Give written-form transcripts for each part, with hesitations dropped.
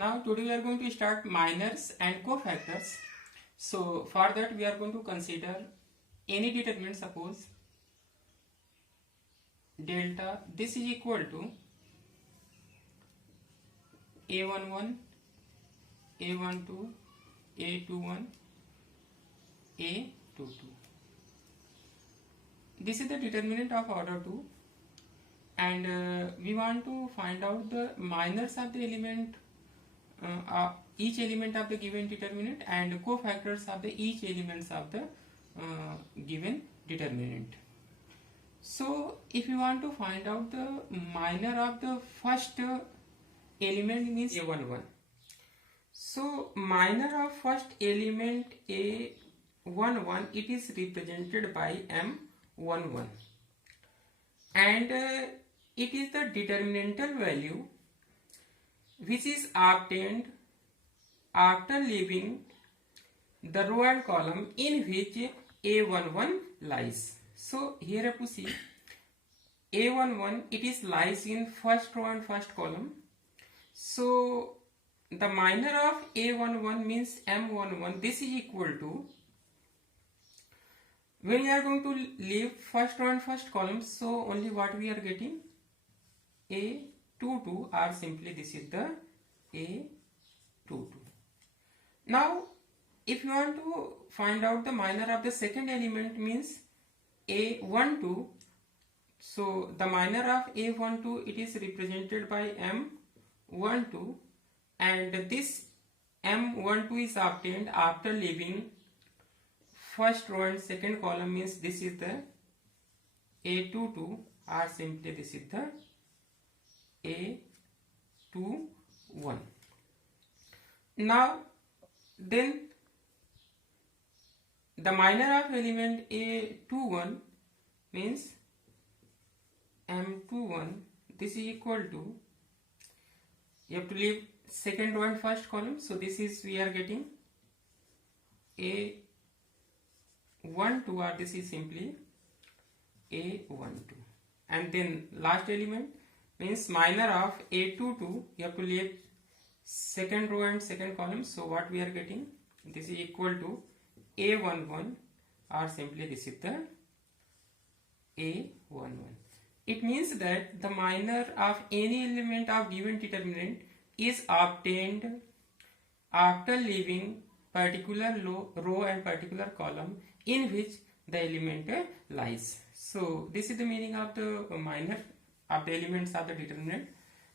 Now today we are going to start minors and cofactors. So for that we are going to consider any determinant. Suppose delta this is equal to a11, a12, a21, a22. This is the determinant of order 2, and we want to find out the minors of the element, each element of the given determinant, and cofactors of the each elements of the given determinant. So if you want to find out the minor of the first element means a11. So minor of first element a11, it is represented by m11, and it is the determinantal value which is obtained after leaving the row and column in which a11 lies. So here you have to see a11, it is lies in first row and first column. So the minor of a11 means m11. This is equal to, when we are going to leave first row and first column, so only what we are getting a22, or simply this is the a22. Now if you want to find out the minor of the second element means a12, so the minor of a12, it is represented by m12, and this m12 is obtained after leaving first row and second column, means this is the a22, or simply this is the a21. Now then the minor of element a21 means m21, this is equal to, you have to leave second row and first column, so this is, we are getting a12, or this is simply a12, and then last element means minor of a22, you have to leave second row and second column, so what we are getting, this is equal to a11, or simply this is the a11. It means that the minor of any element of given determinant is obtained after leaving particular row and particular column in which the element lies. So this is the meaning of the minor of the elements of the determinant.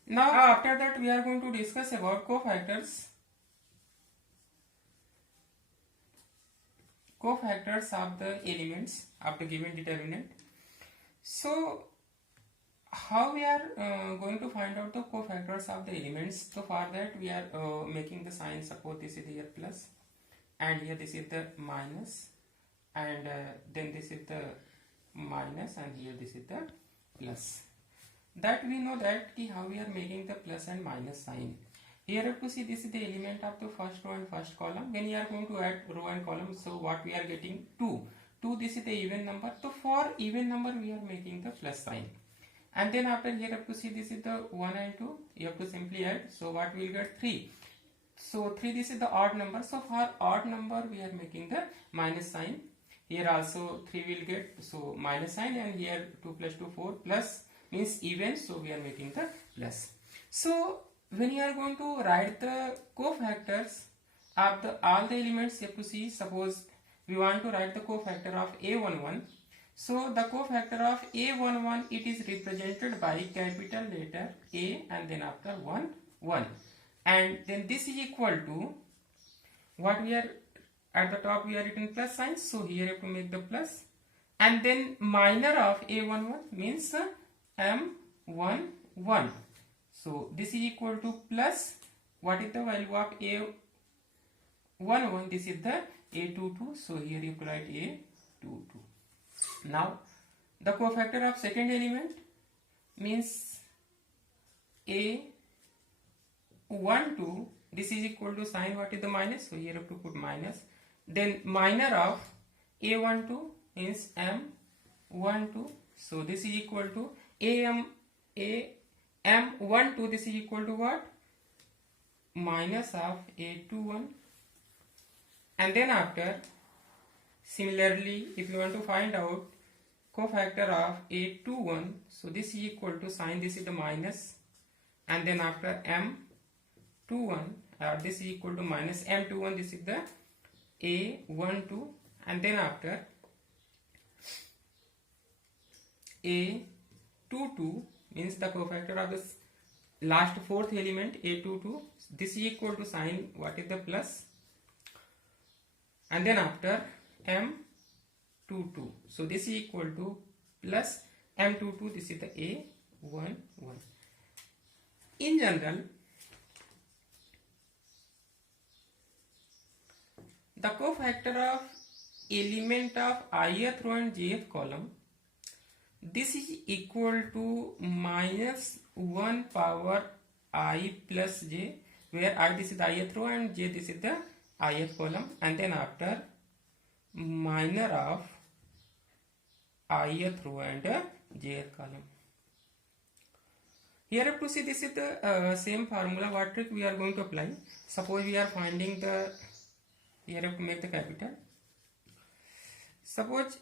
Now after that we are going to discuss about cofactors. Cofactors of the elements of the given determinant. So how we are going to find out the cofactors of the elements? So for that we are making the sign. Suppose this is here plus, and here this is the minus, and then this is the minus, and here this is the plus. That we know that how we are making the plus and minus sign. Here you have to see this is the element of the first row and first column. When you are going to add row and column, so what we are getting 2. This is the even number. So for even number we are making the plus sign. And then after, here you have to see this is the 1 and 2. You have to simply add. So what we will get 3. So 3, this is the odd number. So for odd number we are making the minus sign. Here also 3 will get, so minus sign, and here 2 plus 2 4, plus means even, so we are making the plus. So when you are going to write the cofactors of the all the elements, you have to see, suppose we want to write the cofactor of a11. So the cofactor of a11, it is represented by capital letter A, and then after 1 1, and then this is equal to, what we are at the top we are written plus sign, so here you have to make the plus, and then minor of a11 means m11, so this is equal to plus, what is the value of a11, this is the a22, so here you write a22. Now the cofactor of second element means a12, this is equal to sign, what is the minus, so here you have to put minus, then minor of a12 means m12, so this is equal to m12, this is equal to what, minus of A21, and then after similarly if you want to find out cofactor of A21, so this is equal to sign, this is the minus, and then after M21 this is equal to minus M21, this is the A12, and then after A22 means the cofactor of the last fourth element A22, this is equal to sign what is the plus, and then after M22, so this is equal to plus M22, this is the A11. In general, the cofactor of element of ith row and jth column, this is equal to minus 1 power I plus j, where I this is the ith row and j this is the ith column, and then after minor of ith row and jth column. Here up to see, this is the same formula. What trick we are going to apply? Suppose we are finding the, here have to make the capital. Suppose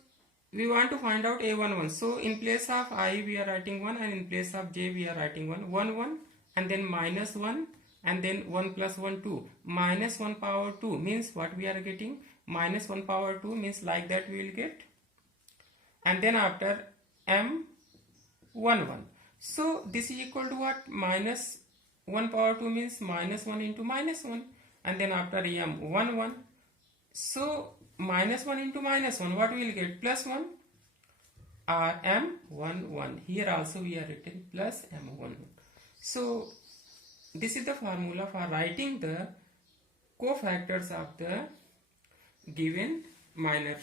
we want to find out A11, so in place of I we are writing 1, and in place of j we are writing 1, 1 1, and then minus 1, and then 1 plus 1 2, minus 1 power 2 means what we are getting, minus 1 power 2 means like that we will get, and then after M11, so this is equal to what, minus 1 power 2 means minus 1 into minus 1, and then after M11, so minus 1 into minus 1, what we will get, plus 1, or M11. Here also we are written plus M11. So this is the formula for writing the cofactors of the given minor.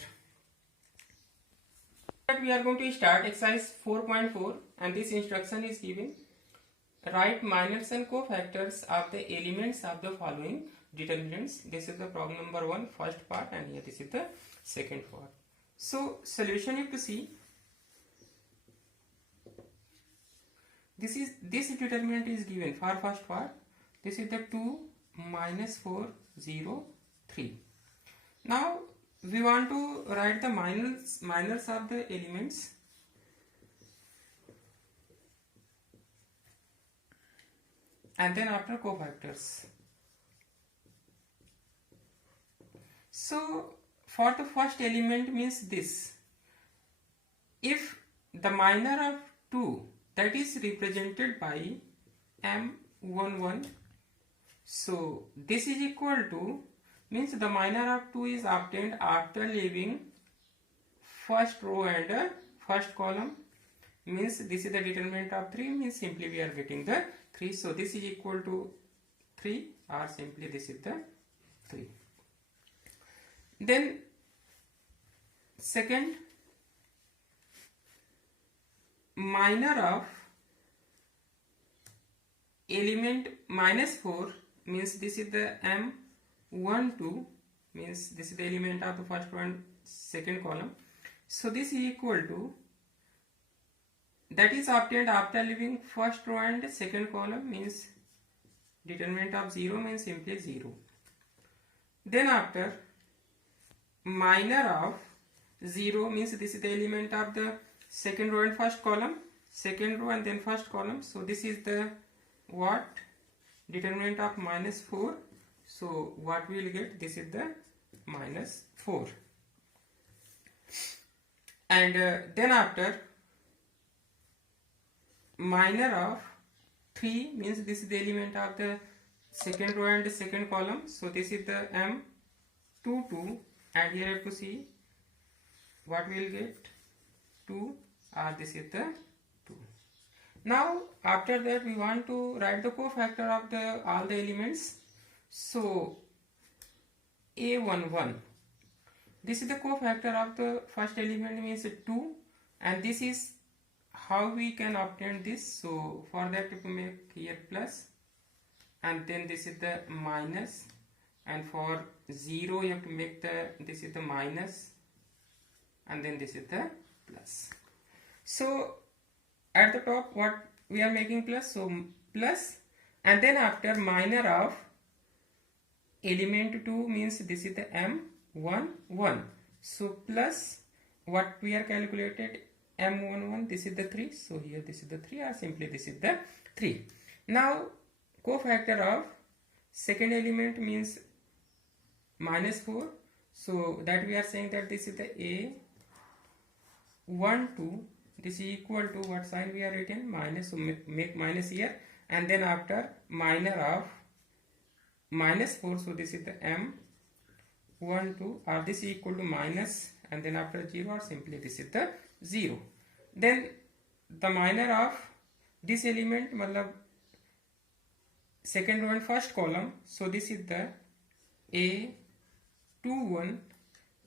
We are going to start exercise 4.4, and this instruction is given. Write minors and cofactors of the elements of the following determinants. This is the problem number 1, first part, and here this is the second part. So solution you have to see. This determinant is given for first part. This is the 2 minus 4 0 3. Now we want to write the minors of the elements. And then after cofactors. So for the first element means this. If the minor of 2, that is represented by M11, so this is equal to, means the minor of 2 is obtained after leaving first row and first column, means this is the determinant of 3, means simply we are getting the 3, so this is equal to 3, or simply this is the 3. Then second, minor of element minus 4, means this is the M12, means this is the element of the first and second column, so this is equal to, that is obtained after leaving first row and second column, means determinant of 0 means simply 0. Then after minor of 0, means this is the element of the second row and first column, second row and then first column, so this is the what, determinant of minus 4, so what we will get, this is the minus 4. And then after minor of 3, means this is the element of the second row and the second column, so this is the M22, and here you have to see what we will get, 2, or this is the 2. Now after that we want to write the cofactor of the all the elements. So A11, this is the cofactor of the first element, means 2, and this is how we can obtain this. So for that you make here plus, and then this is the minus, and for 0 you have to make the, this is the minus, and then this is the plus. So at the top what we are making plus, so plus, and then after minor of element 2 means this is the M11. So plus what we are calculated M11, this is the 3. So here this is the 3 or simply this is the 3. Now cofactor of second element means -4. So that we are saying that this is the A12. This is equal to what sign we are written? Minus. So make minus here, and then after minor of -4. So this is the M12, or this is equal to minus, and then after 0, or simply this is the 0. Then the minor of this element, matlab second row and first column. So this is the A21.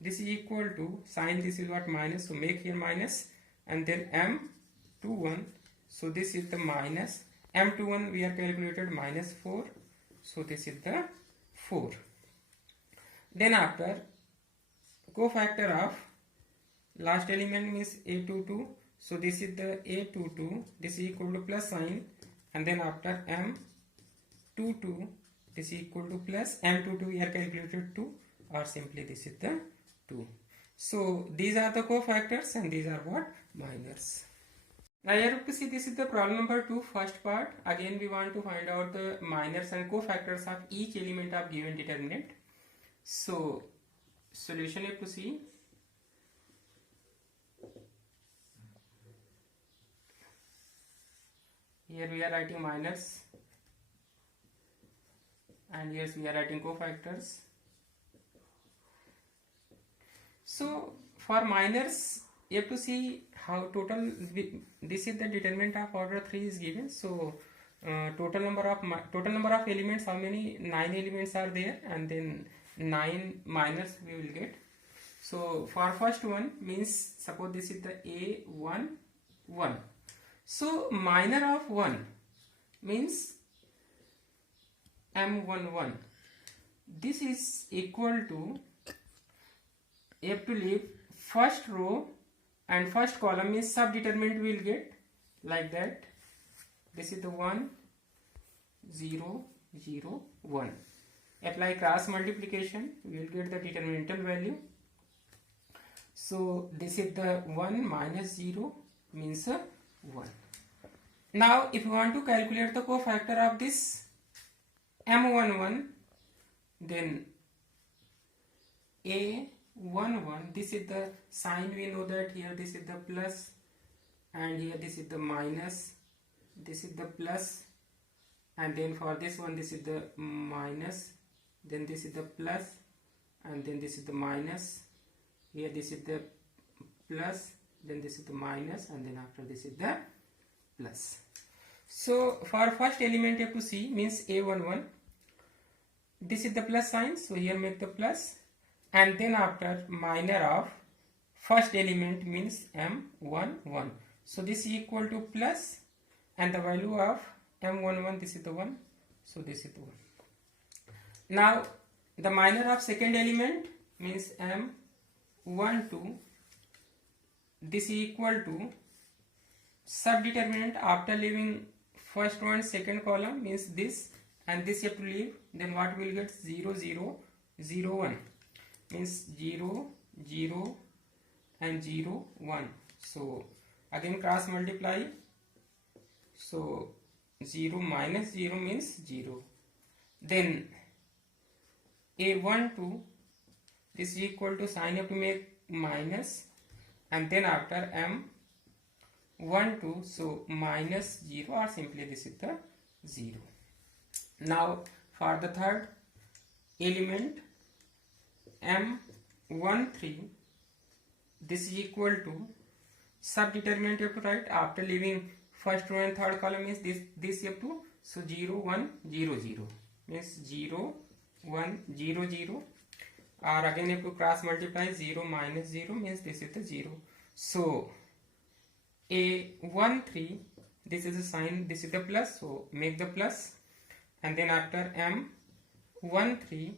This is equal to sign. This is what? Minus. So make here minus, and then M21. So this is the minus. M21 we are calculated -4. So this is the 4. Then after cofactor of last element means A22. So this is the A22. This is equal to plus sign, and then after M22, this is equal to plus. M22 we are calculated 2, or simply this is the 2. So these are the cofactors, and these are what? Minors. Now here you have to see, this is the problem number 2, first part. Again we want to find out the minors and cofactors of each element of given determinant. So solution you have to see. Here we are writing minors, and here we are writing cofactors. So for minors, you have to see how total. This is the determinant of order 3 is given. So total number of elements. How many? 9 elements are there, and then 9 minors we will get. So for first one means, suppose this is the A11. So minor of 1 means M11. This is equal to, you have to leave first row and first column means subdeterminant we will get like that. This is the 1 0 0 1. Apply cross multiplication, we will get the determinantal value. So this is the 1 minus 0 means 1. Now if you want to calculate the cofactor of this M11, then A11, this is the sign, we know that here this is the plus, and here this is the minus, this is the plus, and then for this one this is the minus, then this is the plus, and then this is the minus, here this is the plus, then this is the minus, and then after this is the plus. So for first element you have to see means A11, this is the plus sign, so here make the plus, and then after minor of first element means M11. So this is equal to plus, and the value of M11, this is the 1, so this is the 1. Now the minor of second element means M12. This is equal to subdeterminant after leaving first one second column means this, and this you have to leave, then what we will get? 0 0 0 1 means 0 0 and 0 1. So again cross multiply, so 0 minus 0 means 0. Then A12, this is equal to sign, you have to make minus, and then after M12, so minus 0, or simply this is the 0. Now for the third element M13, this is equal to subdeterminant you have to write after leaving first row and third column means this you have to, so 0 1 0 0 means 0 1 0 0, or again you have to cross multiply, 0 minus 0 means this is the 0. So A13, this is a sign, this is the plus, so make the plus, and then after M13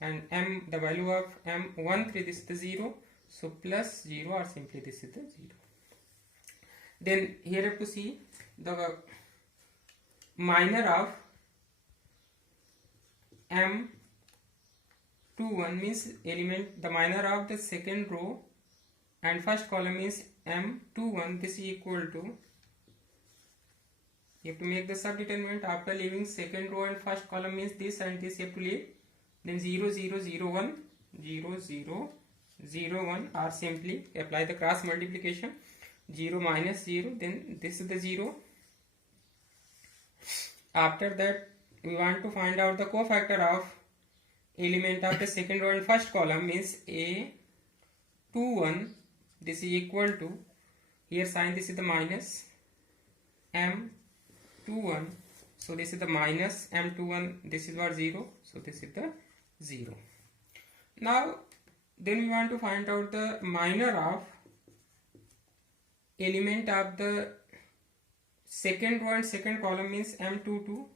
and the value of M13, this is the 0, so plus 0, or simply this is the 0. Then here you have to see the minor of M13, 2 1 means element, the minor of the second row and first column is m21. This is equal to, you have to make the subdeterminant after leaving second row and first column means this and this you have to leave. Then 0 0 0 1 0 0 0 1, or simply apply the cross multiplication. 0 minus 0, then this is the 0. After that we want to find out the cofactor of element of the second row and first column means a21. This is equal to, here sign this is the minus m21, so this is the minus m21, this is what 0, so this is the 0. Now then we want to find out the minor of element of the second row and second column means m22.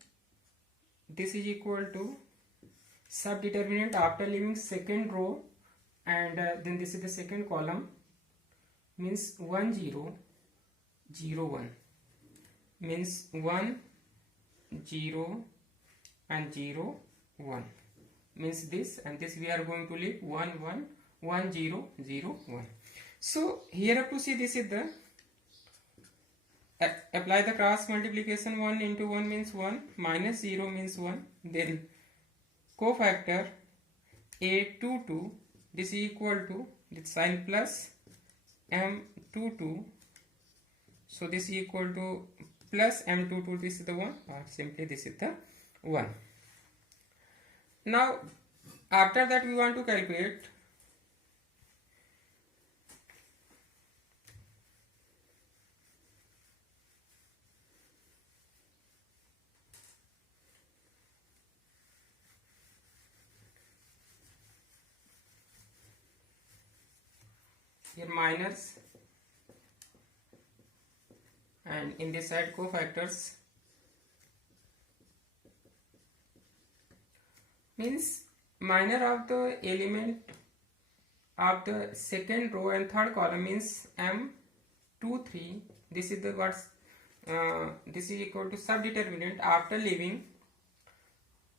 This is equal to subdeterminant after leaving second row and then this is the second column means 1 0 0 1 means 1 0 and 0 1 means this and this we are going to leave 1 1 1 0 0 1. So here up to see this is the apply the cross multiplication. 1 into 1 means 1, minus 0 means 1, then cofactor a22, this is equal to, this sign plus m22, so this is equal to plus m22, this is the 1, or simply this is the 1. Now after that we want to calculate here minors and in this side cofactors, means minor of the element of the second row and third column means m23. This is the what's this is equal to subdeterminant after leaving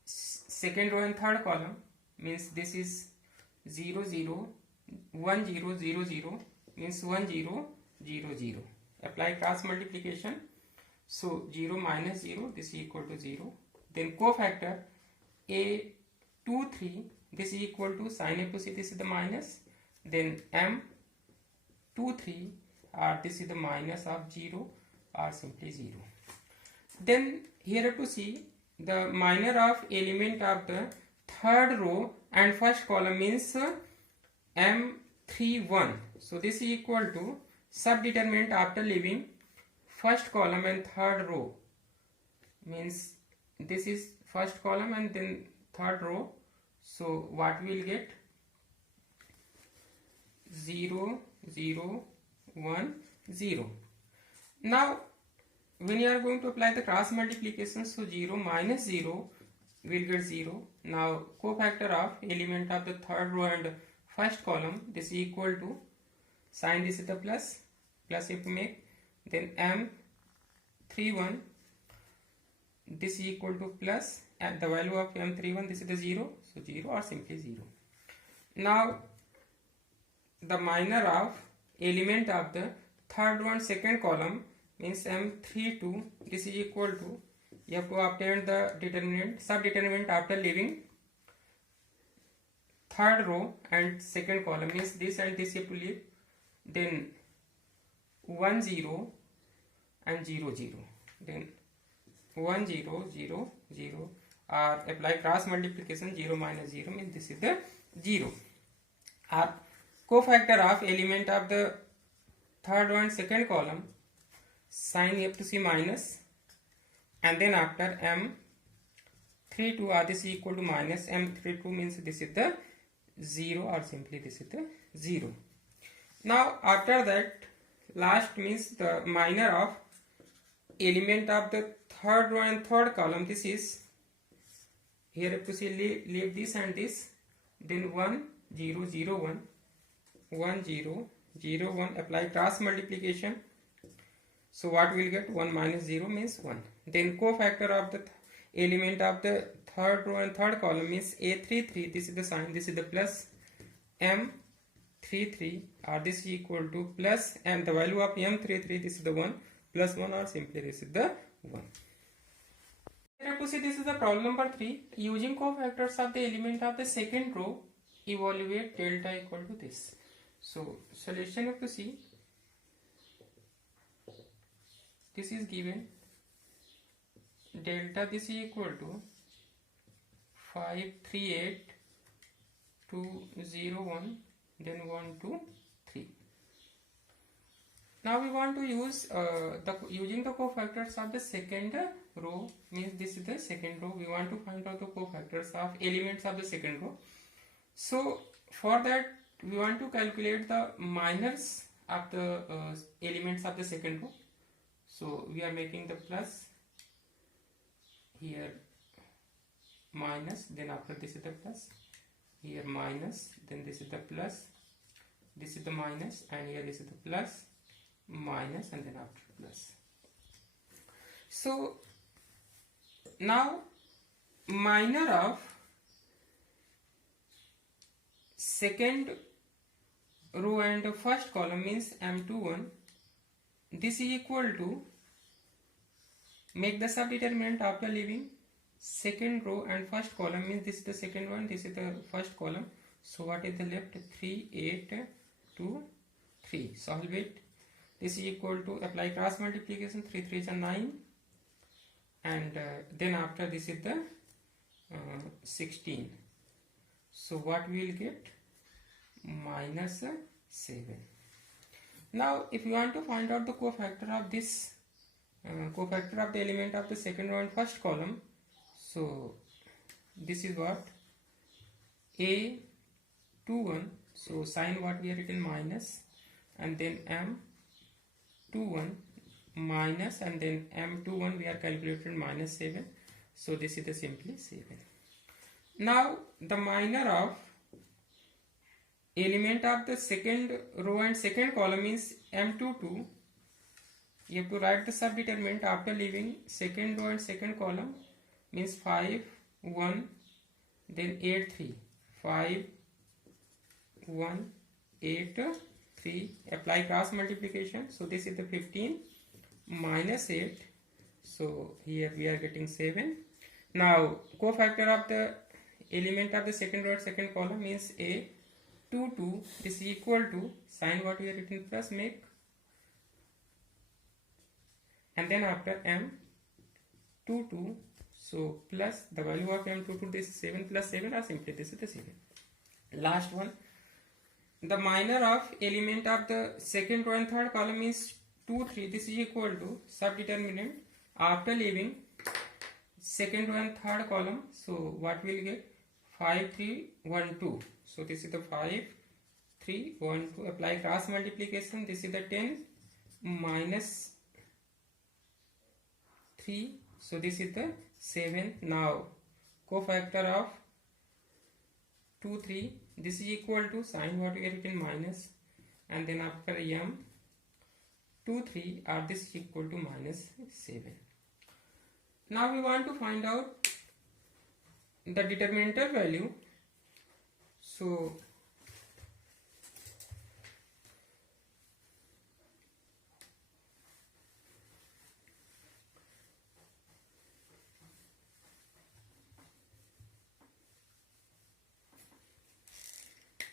second row and third column means this is 0 0 1 0 0 0 means 1 0 0 0. Apply cross multiplication, so 0 minus 0, this is equal to 0. Then cofactor a23, this is equal to, sign up to see this is the minus, then m23, or this is the minus of 0 or simply 0. Then here to see the minor of element of the third row and first column means m31. So this is equal to subdeterminant after leaving first column and third row means this is first column and then third row. So what we will get 0 0 1 0. Now when you are going to apply the cross multiplication, so 0 minus 0 will get 0. Now cofactor of element of the third row and first column, this is equal to, sign this is the plus if you make, then m31, this is equal to plus, and the value of m31, this is the 0, so 0 or simply 0. Now the minor of element of the third row and second column means m32, this is equal to, you have to obtain the determinant, subdeterminant after leaving third row and second column means this and this you have to leave, then 1 0 and 0 0, then 1 0 0 0, or apply cross multiplication. 0 minus 0 means this is the 0. Or cofactor of element of the third row and second column, sign you have to see minus, and then after m32, or this is equal to minus m32 means this is the 0 or simply this is the 0. Now after that last means the minor of element of the third row and third column, this is, here you have to see leave this and this, then 1 0 0 1 1 0 0 1, apply cross multiplication, so what we will get, 1 minus 0 means 1. Then cofactor of the element of the third row and third column means A33, this is the sign, this is the plus, M33 or this is equal to plus, and the value of M33, this is the 1, plus 1 or simply this is the 1. Here to see, this is the problem number 3. Using cofactors of the element of the second row, evaluate delta equal to this. So solution you have to see, this is given, delta this is equal to 538,201, then 1, 2, 3. Now we want to use using the cofactors of the second row, means this is the second row. We want to find out the cofactors of elements of the second row. So for that we want to calculate the minors of the elements of the second row. So we are making the plus here, minus, then after this is the plus, here minus, then this is the plus, this is the minus, and here this is the plus, minus, and then after plus. So now minor of second row and first column means M21, this is equal to, make the subdeterminant after leaving second row and first column, means this is the second one, this is the first column. So what is the left? 3, 8, 2, 3. Solve it. This is equal to, apply cross multiplication, 3 3 is 9, and then after this is the 16. So what we will get? Minus 7. Now if you want to find out the cofactor of this cofactor of the element of the second row and first column, so this is what? A21, so sign what we have written, minus, and then M21 minus, and then M21 we are calculated minus 7, so this is the simply 7. Now the minor of element of the second row and second column is M22. You have to write the subdeterminant after leaving second row and second column, means 5, 1, then 8, 3. 5, 1, 8, 3. Apply cross multiplication. So this is the 15 minus 8. So here we are getting 7. Now cofactor of the element of the second row and second column means A22. This is equal to, sign what we have written, plus, make, and then after M22, so plus the value of M22, this is 7 plus 7, or simply this is the 7. Last one, the minor of element of the second row and third column is 2, 3. This is equal to subdeterminant after leaving second row and third column. So what will get? 5, 3, 1, 2. So this is the 5, 3, 1, 2. Apply cross multiplication. This is the 10 minus 3. So this is the 7. Now cofactor of 2, 3. This is equal to, sign what we have written, minus, and then after M 2, 3, or this is equal to minus 7. Now we want to find out the determinant value. So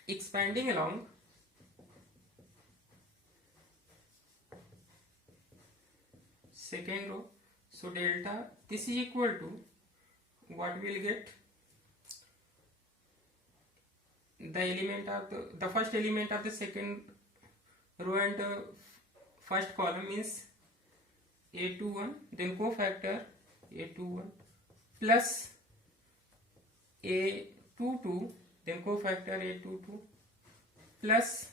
expanding along, second row, so delta, this is equal to, what we will get, the element of the first element of the second row and first column means A21, then cofactor A21 plus A22, then cofactor A22 plus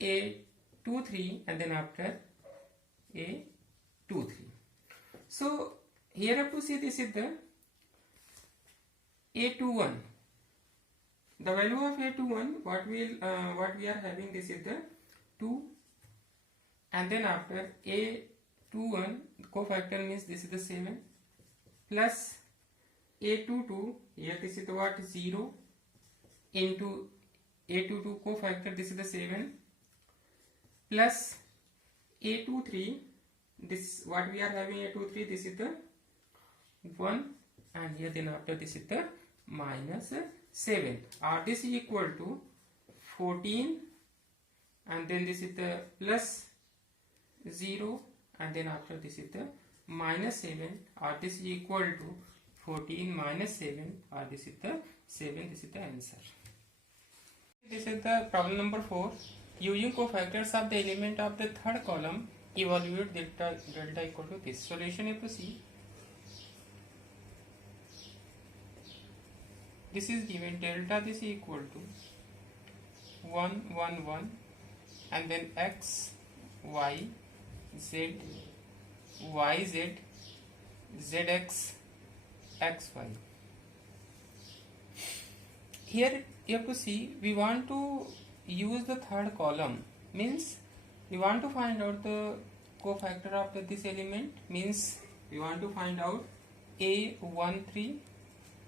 A23, and then after A23. So here have to see, this is the A21. The value of A21, what we are having, this is the 2, and then after A21 cofactor means this is the 7 plus A22, here this is the what, 0 into A22 cofactor, this is the 7, plus A23, this what we are having A23, this is the 1, and here then after this is the minus 7, or this is equal to 14, and then this is the plus 0, and then after this is the minus 7, or this is equal to 14 minus 7, or this is the 7, this is the answer. This is the problem number 4. Using cofactors of the element of the third column, evaluate delta equal to this. Solution you have to see. This is given delta, this is equal to 1 1 1, and then x y z y z zx xy. Here you have to see, we want to use the third column, means we want to find out the cofactor of this element, means we want to find out A13,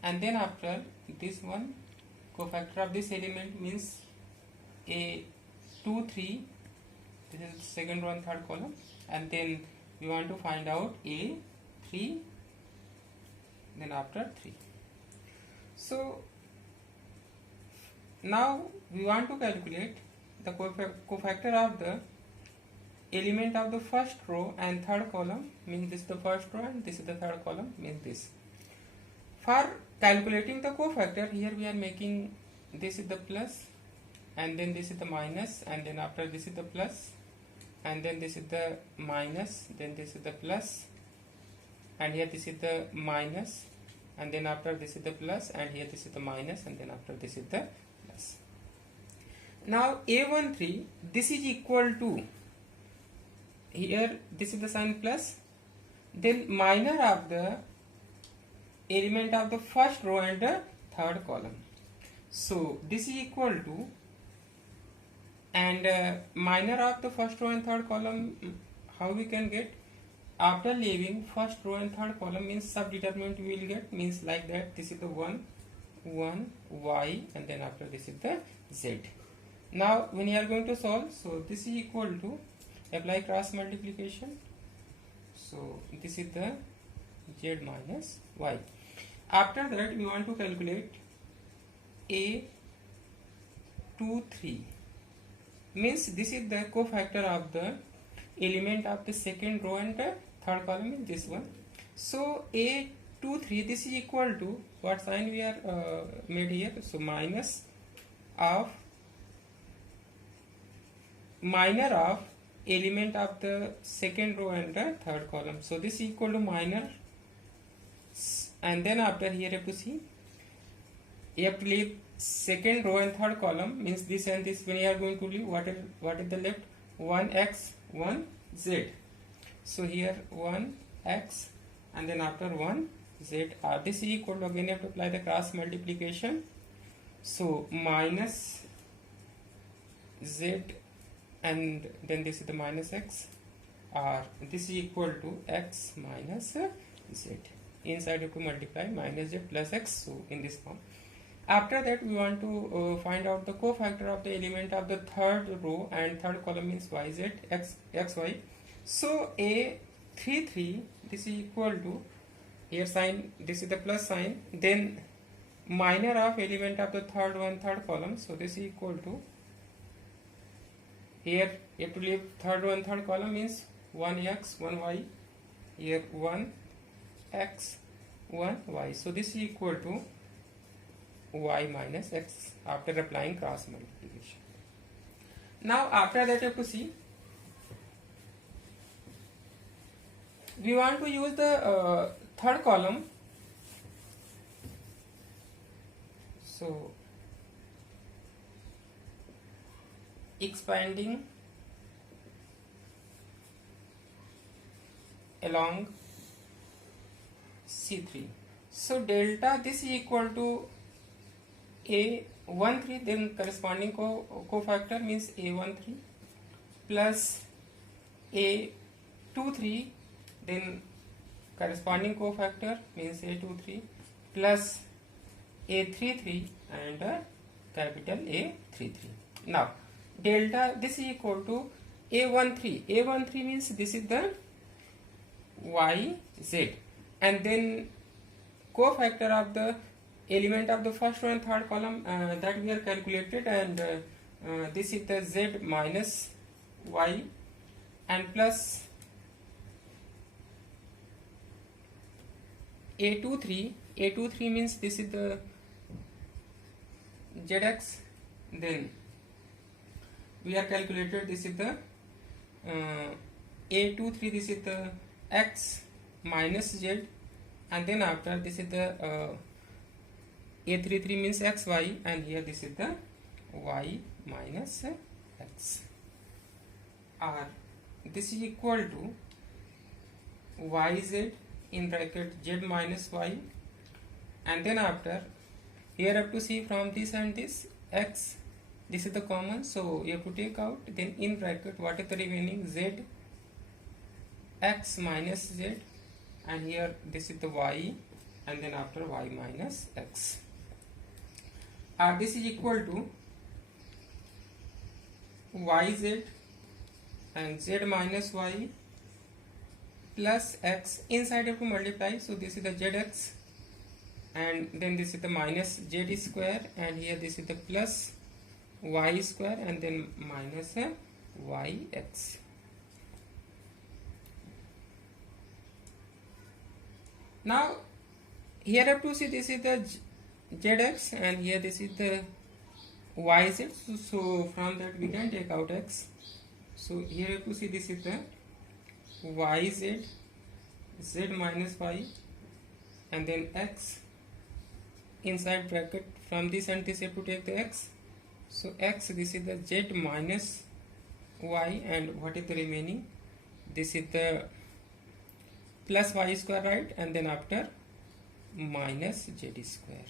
and then after this one cofactor of this element means A23, this is the second row and third column, and then we want to find out A3, then after 3. So now we want to calculate the cofactor of the element of the first row and third column, means this is the first row and this is the third column, means this. For calculating the cofactor, here we are making, this is the plus, and then this is the minus, and then after this is the plus, and then this is the minus, then this is the plus, and here this is the minus, and then after this is the plus, and here this is the minus, and then after this is the plus. Now A13, this is equal to, here this is the sign plus, then minor of the element of the first row and the third column. So this is equal to, and minor of the first row and third column, how we can get? After leaving first row and third column, means subdeterminant we will get, means like that, this is the 1 1 y, and then after this is the z. Now when you are going to solve, so this is equal to, apply cross multiplication, so this is the z minus y. After that we want to calculate A23, means this is the cofactor of the element of the second row and the third column, in this one. So A23, this is equal to, what sign we are made here, so minus of minor of element of the second row and the third column. So this is equal to minor, and then after here you have to see, you have to leave second row and third column, means this and this, when you are going to leave, what is the left, 1x 1z. So here 1x, and then after 1z, this is equal to, again you have to apply the cross multiplication, so minus z, and then this is the minus x, or this is equal to x minus z. Inside you have to multiply minus z plus x, so in this form. After that we want to find out the cofactor of the element of the third row and third column, means yz xy. So A33, this is equal to, here sign, this is the plus sign, then minor of element of the third row and third column, so this is equal to, here you have to leave third row and third column, means 1x 1y, here 1x 1y, so this is equal to y minus x after applying cross multiplication. Now after that you have to see, we want to use the third column, so expanding along C3. So delta, this is equal to A13, then corresponding cofactor means A13 plus A23, then corresponding cofactor means A23 plus A33 and capital A33. Now delta, this is equal to A13. A13 means this is the YZ, and then cofactor of the element of the first and third column that we are calculated, and this is the Z minus Y, and plus A23. A23 means this is the ZX, then we are calculated this is the A23, this is the X minus Z, and then after this is the A33 means XY, and here this is the Y minus X, or this is equal to YZ in bracket Z minus Y, and then after here have to see from this and this X, this is the common, so you have to take out, then in bracket what is the remaining, Z X minus Z, and here this is the Y, and then after Y minus X, this is equal to YZ and Z minus Y plus X, inside have to multiply, so this is the ZX, and then this is the minus Z square, and here this is the plus Y square, and then minus YX. Now here have to see this is the ZX, and here this is the YZ, so from that we can take out X. So here have to see this is the YZ, Z minus Y, and then X, inside bracket from this and this have to take the X, so X, this is the Z minus Y, and what is the remaining, this is the plus Y square, right, and then after minus Z square,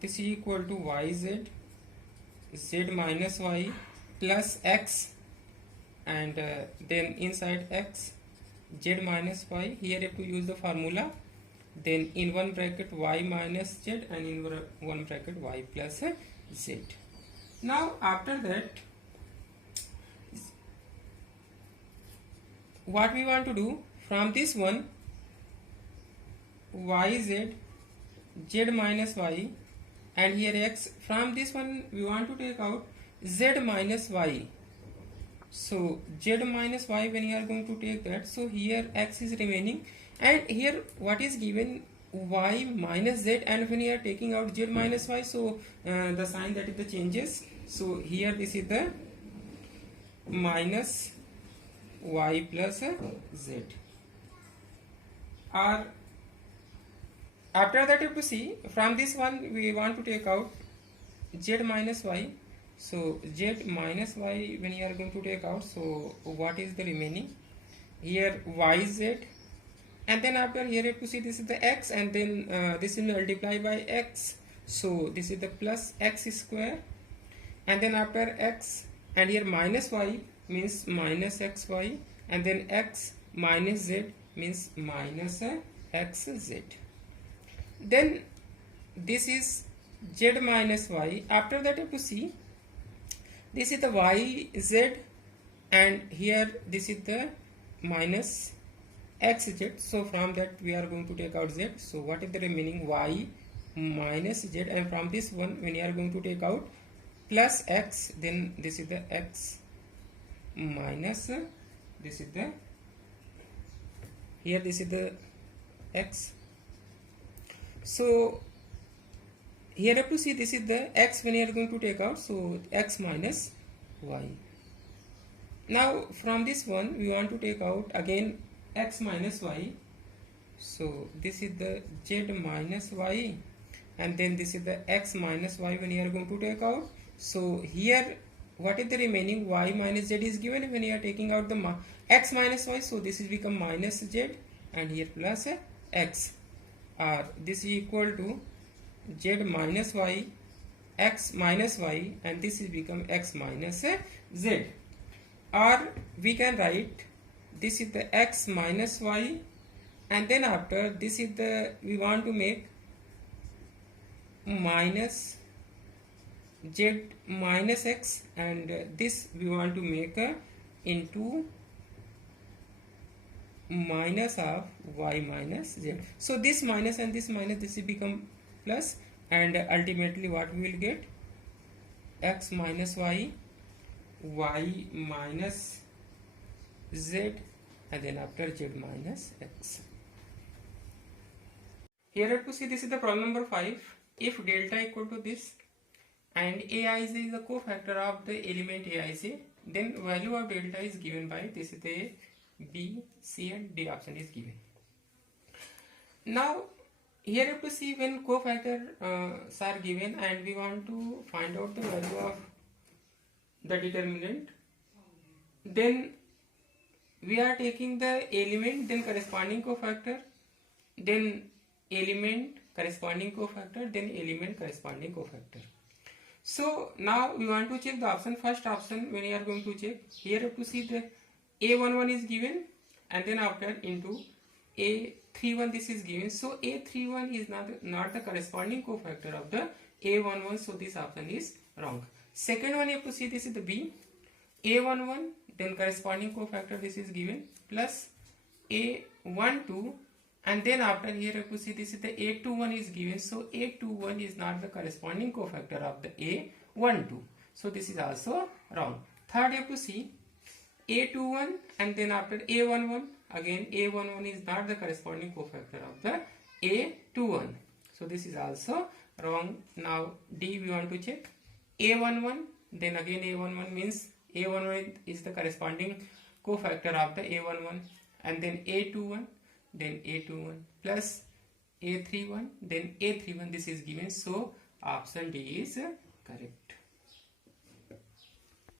this is equal to YZ, Z minus Y plus X, and then inside X, Z minus Y, here you have to use the formula, then in one bracket Y minus Z, and in one bracket Y plus Z. Now after that, what we want to do, from this one YZ, Z minus Y, and here X, from this one we want to take out Z minus Y, so Z minus Y, when you are going to take that, so here X is remaining, and here what is given, Y minus Z, and when you are taking out Z minus Y, so the sign, that is the changes, so here this is the minus Y plus Z, or after that you have to see, from this one we want to take out Z minus Y, so Z minus Y, when you are going to take out, so what is the remaining, here YZ, and then after here you have to see this is the X, and then this is multiplied by X, so this is the plus X square, and then after X, and here minus Y means minus XY, and then X minus Z means minus XZ. Then this is Z minus Y. After that you have to see this is the YZ, and here this is the minus XZ, so from that we are going to take out Z, so what is the remaining, Y minus Z, and from this one when you are going to take out plus X, then this is the X minus, this is the, here this is the X, so here you have to see this is the X when you are going to take out, so X minus Y. Now from this one we want to take out again X minus Y, so this is the Z minus Y, and then this is the X minus Y when you are going to take out, so here what is the remaining, Y minus Z is given when you are taking out the X minus Y, so this is become minus Z, and here plus X, this is equal to Z minus Y, X minus Y, and this is become X minus Z, or we can write this is the X minus Y and then after this is the we want to make minus z minus x, and this we want to make into minus of y minus z. So this minus and this minus, this will become plus, and ultimately what we will get, x minus y, y minus z, and then after z minus x. Here you have to see, this is the problem number 5. If delta equal to this and aij is the cofactor of the element aij, then value of delta is given by this is the B, C and D option is given. Now here you have to see when cofactors are given and we want to find out the value of the determinant, then we are taking the element, then corresponding cofactor, then element corresponding cofactor, then element corresponding cofactor. So now we want to check the option. First option, when you are going to check, here you have to see the A11 is given, and then after into A31 this is given. So A31 is not the corresponding cofactor of the A11, so this option is wrong. Second one you have to see, this is the B, A11 then corresponding cofactor this is given plus A12, and then after here you have to see this is the A21 is given, so A21 is not the corresponding cofactor of the A12, so this is also wrong. Third you have to see A21 and then after A11, again A11 is not the corresponding cofactor of the A21, so this is also wrong. Now D we want to check, A11 then again A11 means A11 is the corresponding cofactor of the A11, and then A21 then A21 plus A31 then A31 this is given, so option D is correct.